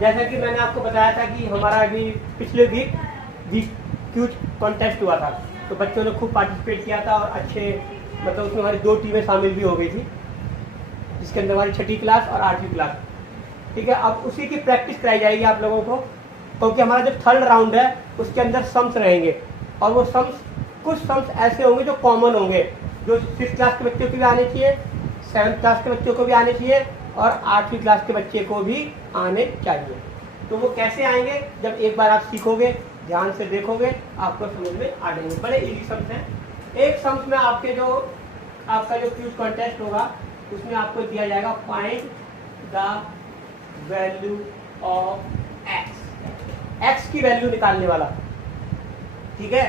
जैसा कि मैंने आपको बताया था कि हमारा अभी पिछले वीक क्यूज कॉन्टेस्ट हुआ था, तो बच्चों ने खूब पार्टिसिपेट किया था और अच्छे मतलब उसमें हमारी 2 टीमें शामिल भी हो गई थी, जिसके अंदर हमारी 6ठी क्लास और 8वीं क्लास। ठीक है, अब उसी की प्रैक्टिस कराई जाएगी आप लोगों को, क्योंकि हमारा जो थर्ड राउंड है उसके अंदर सम्स रहेंगे, और वो सम्स कुछ सम्स ऐसे होंगे जो कॉमन होंगे, जो 6th क्लास के बच्चों को भी आने चाहिए, 7th क्लास के बच्चों को भी आने चाहिए और 8वीं क्लास के बच्चे को भी आने चाहिए। तो वो कैसे आएंगे, जब एक बार आप सीखोगे, ध्यान से देखोगे, आपको समझ में आ जाएंगे। बड़े इजी सम्स हैं। एक सम्स में आपका जो क्यूज कॉन्टेस्ट होगा उसमें आपको दिया जाएगा find the value of x की वैल्यू निकालने वाला। ठीक है,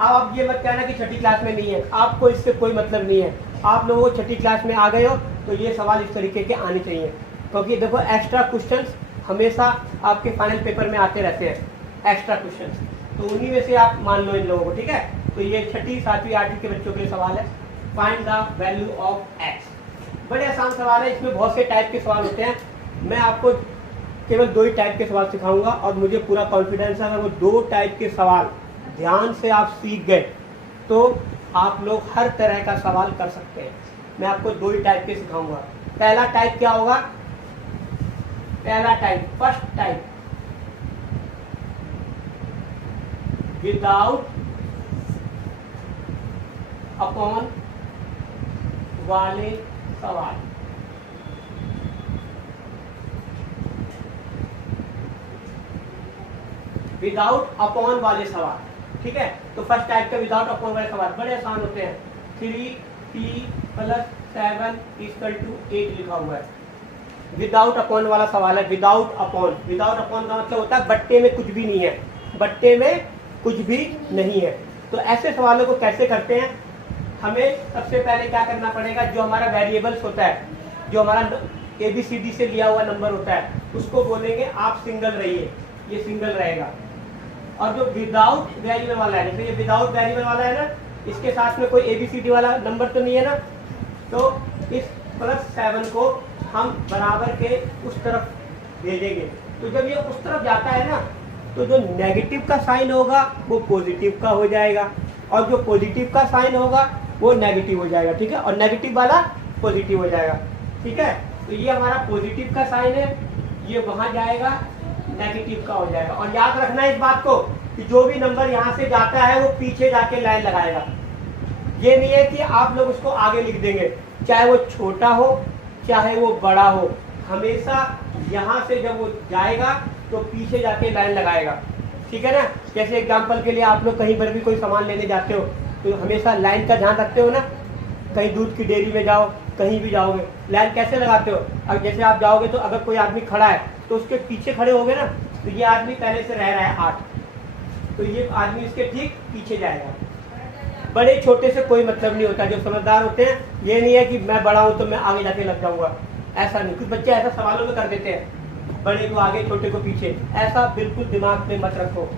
अब आप ये मत कहना कि 6ठी क्लास में नहीं है, आपको इससे कोई मतलब नहीं है। आप लोगों को 6ठी क्लास में आ गए हो तो ये सवाल इस तरीके के आने चाहिए, क्योंकि देखो एक्स्ट्रा क्वेश्चंस हमेशा आपके फाइनल पेपर में आते रहते हैं, एक्स्ट्रा क्वेश्चंस, तो उन्हीं में से आप मान लो इन लोगों को। ठीक है, तो ये 6ठी 7वीं 8वीं के बच्चों के लिए सवाल है, find the value of x. बड़े आसान सवाल है, इसमें बहुत से टाइप के सवाल होते हैं। मैं आपको केवल 2 ही टाइप के सवाल सिखाऊंगा और मुझे पूरा कॉन्फिडेंस है अगर वो 2 टाइप के सवाल ध्यान से आप सीख गए तो आप लोग हर तरह का सवाल कर सकते हैं। मैं आपको 2 ही टाइप के सिखाऊंगा। पहला टाइप क्या होगा, फर्स्ट टाइप, विदाउट अपॉन वाले सवाल। विदाउट अपॉन वाले सवाल। ठीक है, तो फर्स्ट टाइप का विदाउट अपॉन वाले सवाल बड़े आसान होते हैं। 3p + 7 = 8 लिखा हुआ है, विदाउट अपॉन वाला सवाल है। विदाउट अपॉन का मतलब होता है बट्टे में कुछ भी नहीं है, बट्टे में कुछ भी नहीं है। तो ऐसे सवालों को कैसे करते हैं, हमें सबसे पहले क्या करना पड़ेगा, जो हमारा वेरिएबल्स होता है, जो हमारा ABCD से लिया हुआ नंबर होता है, उसको बोलेंगे आप सिंगल रहिए, ये सिंगल रहेगा। और जो विदाउट वेरिएबल वाला है, जैसे ये विदाउट वेरिएबल वाला है ना, इसके साथ में कोई ABCD वाला नंबर तो नहीं है ना, तो इस +7 को हम बराबर के उस तरफ भेजेंगे। तो जब ये उस तरफ जाता है ना, तो जो नेगेटिव का साइन होगा वो पॉजिटिव का हो जाएगा, और जो पॉजिटिव का साइन होगा वो नेगेटिव हो जाएगा। ठीक है, और नेगेटिव वाला पॉजिटिव हो जाएगा। ठीक है, तो ये हमारा पॉजिटिव का साइन है, ये वहां जाएगा, नेगेटिव का हो जाएगा। और याद रखना इस बात को कि जो भी नंबर यहाँ से जाता है वो पीछे जाके लाइन लगाएगा। ये नहीं है कि आप लोग उसको आगे लिख देंगे, चाहे वो छोटा हो चाहे वो बड़ा हो, हमेशा यहाँ से जब वो जाएगा तो पीछे जाके लाइन लगाएगा। ठीक है ना, जैसे एग्जाम्पल के लिए आप लोग कहीं पर भी कोई सामान लेने जाते हो तो हमेशा लाइन का ध्यान रखते हो ना, कहीं दूध की डेयरी में जाओ, कहीं भी जाओगे, लाइन कैसे लगाते हो। अब जैसे आप जाओगे तो अगर कोई आदमी खड़ा है तो उसके पीछे खड़े होगे ना, तो ये आदमी पहले से रह रहा है 8, तो ये आदमी इसके ठीक पीछे जाएगा। बड़े छोटे से कोई मतलब नहीं होता, जो समझदार होते हैं, ये नहीं है कि मैं बड़ा हूं तो मैं आगे जाके लग जाऊंगा, ऐसा नहीं। कुछ बच्चे ऐसा सवालों में कर देते हैं, बड़े को आगे छोटे को पीछे, ऐसा बिल्कुल दिमाग में मत रखो।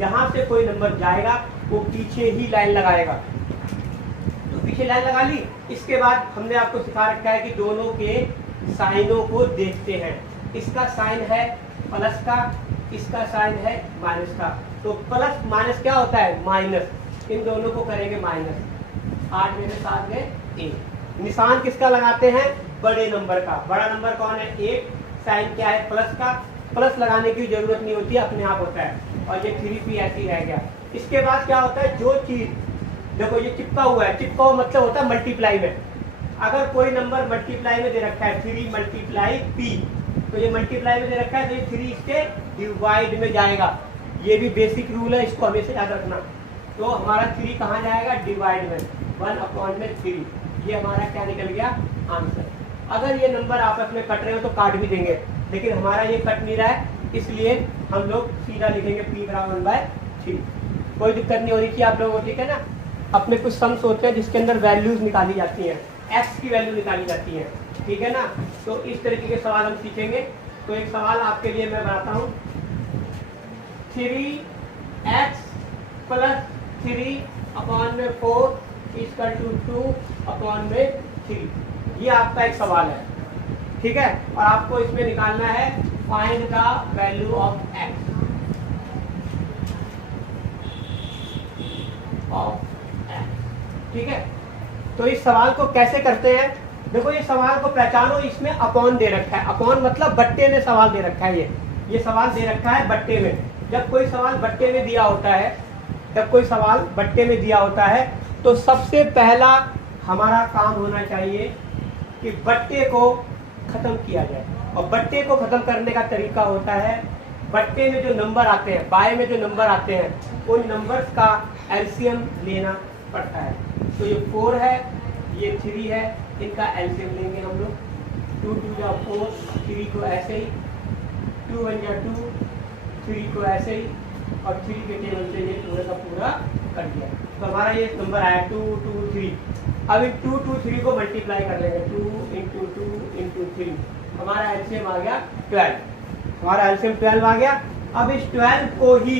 यहाँ से कोई नंबर जाएगा वो पीछे ही लाइन लगाएगा, तो पीछे लाइन लगा ली। इसके बाद हमने आपको सिखा रखा है कि दोनों के साइनों को देखते हैं। इसका साइन है प्लस का, इसका साइन है माइनस का, तो प्लस माइनस क्या होता है, माइनस, इन दोनों को करेंगे माइनस। 8 में 7 में 1। निशान किसका लगाते हैं, बड़े नंबर का। बड़ा नंबर कौन है, 1, साइन क्या है, प्लस का, प्लस लगाने की जरूरत नहीं होती, अपने आप होता है। और ये 3p ऐसे ही रह गया। इसके बाद क्या होता है, जो चीज देखो ये चिपका हुआ है, चिपका हुआ मतलब होता है मल्टीप्लाई में। अगर कोई नंबर मल्टीप्लाई में दे रखा है 3 × p, तो ये मल्टीप्लाई में दे रखा है तो ये 3 इसके डिवाइड में जाएगा। ये भी बेसिक रूल है, इसको हमेशा याद रखना। तो हमारा 3 कहाँ जाएगा, डिवाइड में, 1/3। ये हमारा क्या निकल गया, आंसर। अगर ये नंबर आपस में कट रहे हो तो काट भी देंगे, लेकिन हमारा ये कट नहीं रहा है, इसलिए हम लोग सीधा लिखेंगे p = 1/3। कोई दिक्कत नहीं होनी चाहिए आप लोगों को। ठीक है ना, अपने कुछ सम्स होते हैं जिसके अंदर वैल्यूज निकाली जाती हैं, x की वैल्यू निकाली जाती है। ठीक है ना, तो इस तरीके के सवाल हम सीखेंगे। तो एक सवाल आपके लिए मैं बनाता हूँ, 3x + 3/4 = 2/3। ये आपका एक सवाल है। ठीक है, और आपको इसमें निकालना है find the value of x ठीक है। तो इस सवाल को कैसे करते हैं, देखो ये सवाल को पहचानो, इसमें अपॉन दे रखा है, अपॉन मतलब बट्टे में सवाल दे रखा है, ये सवाल दे रखा है बट्टे में। जब कोई सवाल बट्टे में दिया होता है, जब कोई सवाल बट्टे में दिया होता है तो सबसे पहला हमारा काम होना चाहिए कि बट्टे को खत्म किया जाए। और बट्टे को खत्म करने का तरीका होता है, बट्टे में जो नंबर आते हैं, बाय में जो नंबर आते हैं, उन नंबर्स का एलसीएम लेना पड़ता है। तो ये 4 है, ये 3 है, इनका एलसीएम लेंगे हम लोग। 2 2 जा 4, 3 को ऐसे ही, 2 1 जा 2, 3 को ऐसे ही, और 3 के टेबल से ये पूरा का पूरा कर दिया। तो हमारा ये नंबर आया 2 2 3। अब इन 2 2 3 को मल्टीप्लाई कर लेंगे, 2 × 2 × 3, हमारा एलसीएम आ गया 12। हमारा एलसीएम 12 आ गया। अब इस 12 को ही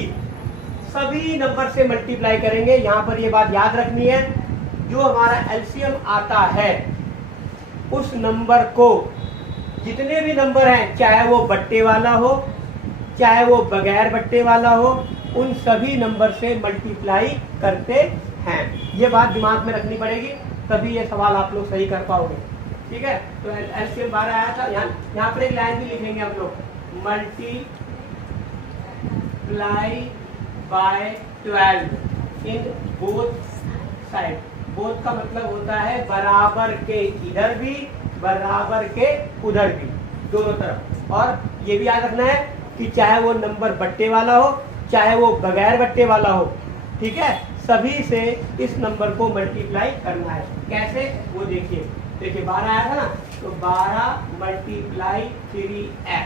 सभी नंबर से मल्टीप्लाई करेंगे। यहाँ पर ये बात याद रखनी है, जो हमारा एलसीएम आता है उस नंबर को, जितने भी नंबर हैं, चाहे वो बट्टे वाला हो चाहे वो बगैर बट्टे वाला हो, उन सभी नंबर से मल्टीप्लाई करते हैं। ये बात दिमाग में रखनी पड़ेगी, तभी ये सवाल आप लोग सही कर पाओगे। ठीक है, तो एलसीएम 12 आया था। यहाँ पर एक लाइन भी लिखेंगे हम लोग, multiply by 12 in both side. Both का मतलब होता है बराबर के इधर भी, बराबर के उधर भी, दोनों तरफ। और ये भी याद रखना है कि चाहे वो नंबर बट्टे वाला हो चाहे वो बगैर बट्टे वाला हो, ठीक है, सभी से इस नंबर को मल्टीप्लाई करना है। कैसे, वो देखिए। देखिए 12 आया था ना, तो 12 × 3x,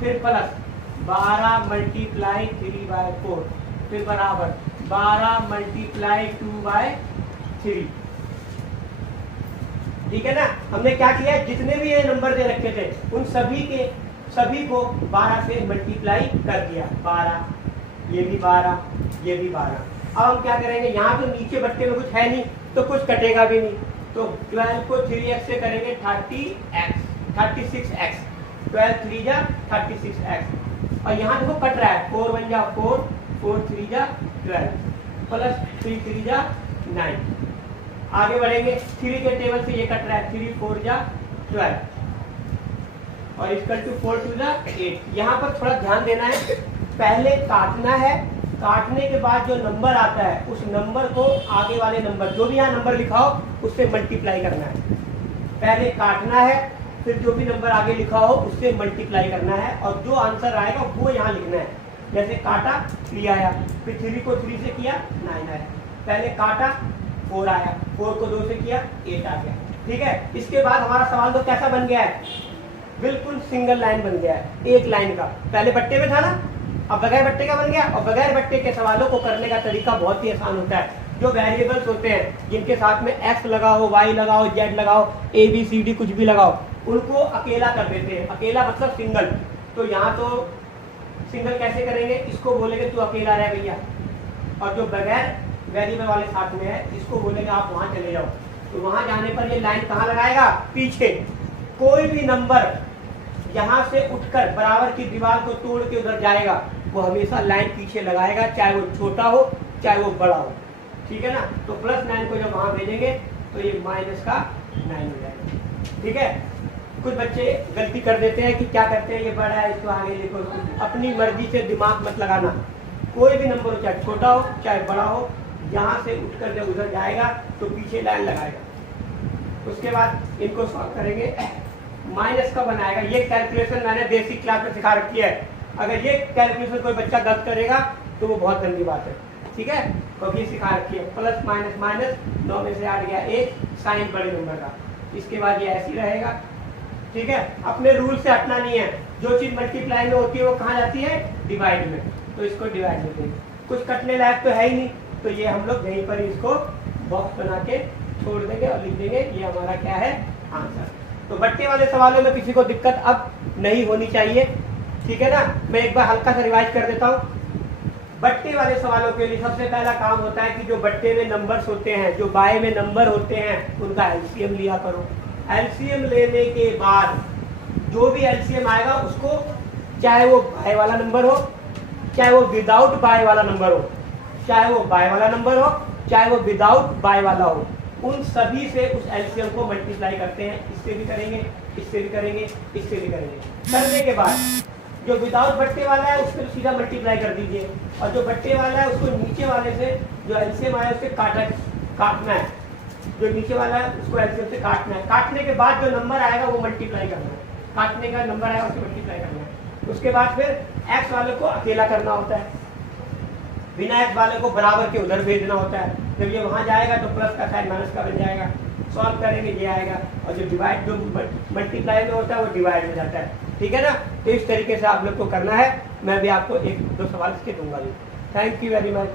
फिर प्लस 12 × 3/4, फिर बराबर 12 × 2/3। ठीक है ना। हमने क्या किया, जितने भी ये नंबर दे रखे थे उन सभी को 12 से मल्टीप्लाई कर दिया। 12, ये भी 12, ये भी 12। अब हम क्या करेंगे, यहाँ तो नीचे बट्टे में कुछ है नहीं तो कुछ कटेगा भी नहीं, तो 12 को 3x से करेंगे 36x। 12 3 जा 36x। और यहाँ देखो कट रहा है, 4 1 जा 4, 4 3 जा 12, प्लस 3 3 जा 9। आगे बढ़ेंगे, 3 के टेबल से ये कट रहा है, 3 4 जा 12, और इसका 2 4 2 जा 8। यहाँ पर थोड़ा ध्यान देना है, पहले काटना है, काटने के बाद जो नंबर आता है उस नंबर को आगे वाले नंबर, जो भी यहाँ नंबर लिखा हो उससे मल्टीप्लाई करना है। पहले काटना है, फिर जो भी नंबर आगे लिखा हो उससे मल्टीप्लाई करना है, और जो आंसर आएगा वो यहाँ लिखना है। जैसे काटा 3 आया, फिर 3 को 3 से किया 9 आया, पहले काटा 4 आया, 4 को 2 से किया 8 आ गया। ठीक है, इसके बाद हमारा सवाल तो कैसा बन गया है, बिल्कुल सिंगल लाइन बन गया है, एक लाइन का। पहले बट्टे में था ना, अब बगैर बट्टे का बन गया। और बगैर बट्टे के सवालों को करने का तरीका बहुत ही आसान होता है। जो वेरिएबल्स होते हैं जिनके साथ में x लगाओ, y लगाओ, z लगाओ, a b c d कुछ भी लगाओ, उनको अकेला कर देते हैं। अकेला मतलब सिंगल। तो यहाँ तो सिंगल कैसे करेंगे, इसको बोलेंगे तू अकेला रह भैया, और जो बगैर वेरिएबल वाले साथ में है इसको बोलेंगे आप वहाँ चले जाओ। तो वहाँ जाने पर ये लाइन कहाँ लगाएगा, पीछे। कोई भी नंबर यहाँ से उठकर बराबर की दीवार को तोड़ के उधर जाएगा, वो हमेशा लाइन पीछे लगाएगा, चाहे वो छोटा हो चाहे वो बड़ा हो। ठीक है ना। तो +9 को जब वहाँ भेजेंगे तो ये -9 हो जाएगा। ठीक है। कुछ बच्चे गलती कर देते हैं कि क्या करते हैं, ये बड़ा है इसको आगे लिखो। अपनी मर्जी से दिमाग मत लगाना। कोई भी नंबर हो, चाहे छोटा हो चाहे बड़ा हो, यहाँ से उठकर जब उधर जाएगा तो पीछे लाइन लगाएगा। उसके बाद इनको सॉल्व करेंगे। माइनस का बनाएगा, ये कैलकुलेशन मैंने बेसिक क्लास में सिखा रखी है। अगर ये कैलकुलेशन कोई बच्चा गलत करेगा तो वो बहुत गंदी बात है। ठीक है, क्योंकि सिखा रखी है। प्लस माइनस माइनस, 9 में से 8 गया 1, साइन बड़े नंबर का। इसके बाद ये ऐसे ही रहेगा। ठीक है, अपने रूल से हटना नहीं है। जो चीज मल्टीप्लाई में होती है वो कहाँ जाती है, डिवाइड में। तो इसको डिवाइड में देंगे। कुछ कटने लायक तो है ही नहीं, तो ये हम लोग यहीं पर इसको बॉक्स बना के छोड़ देंगे और लिख देंगे ये हमारा क्या है, आंसर। तो बट्टे वाले सवालों में किसी को दिक्कत अब नहीं होनी चाहिए। ठीक है ना। मैं एक बार हल्का सा रिवाइज कर देता हूँ। बट्टे वाले सवालों के लिए सबसे पहला काम होता है कि जो बट्टे में नंबर्स होते हैं, जो बाय में नंबर होते हैं, उनका एलसीएम लिया करो। एलसीएम लेने के बाद जो भी एलसीएम आएगा उसको चाहे वो बाय वाला नंबर हो, चाहे वो विदाउट बाय वाला नंबर हो, चाहे वो बाय वाला नंबर हो, चाहे वो विदाउट बाय वाला हो, उन सभी से उस एलसीएम को मल्टीप्लाई करते हैं। इससे भी करेंगे, इससे भी करेंगे, इससे भी करेंगे। करने के बाद जो विदाउट बट्टे वाला है उसको सीधा मल्टीप्लाई कर दीजिए, और जो बट्टे वाला है उसको नीचे वाले से जो एलसीएम आया उससे काटना है। जो नीचे वाला है उसको एलसीएम से काटना है। काटने के बाद जो नंबर आएगा वो मल्टीप्लाई करना है। काटने का नंबर आएगा उसको मल्टीप्लाई करना है। उसके बाद फिर एक्स वाले को अकेला करना होता है, बिना एक्स वाले को बराबर के उधर भेजना होता है। जब ये वहां जाएगा तो प्लस का साइन माइनस का बन जाएगा। सॉल्व करेंगे ये आएगा, और जो डिवाइड जो मल्टीप्लाई में होता है वो डिवाइड हो जाता है। ठीक है ना। तो इस तरीके से आप लोग को करना है। मैं भी आपको एक दो सवाल इसके दूंगा। Thank you very much.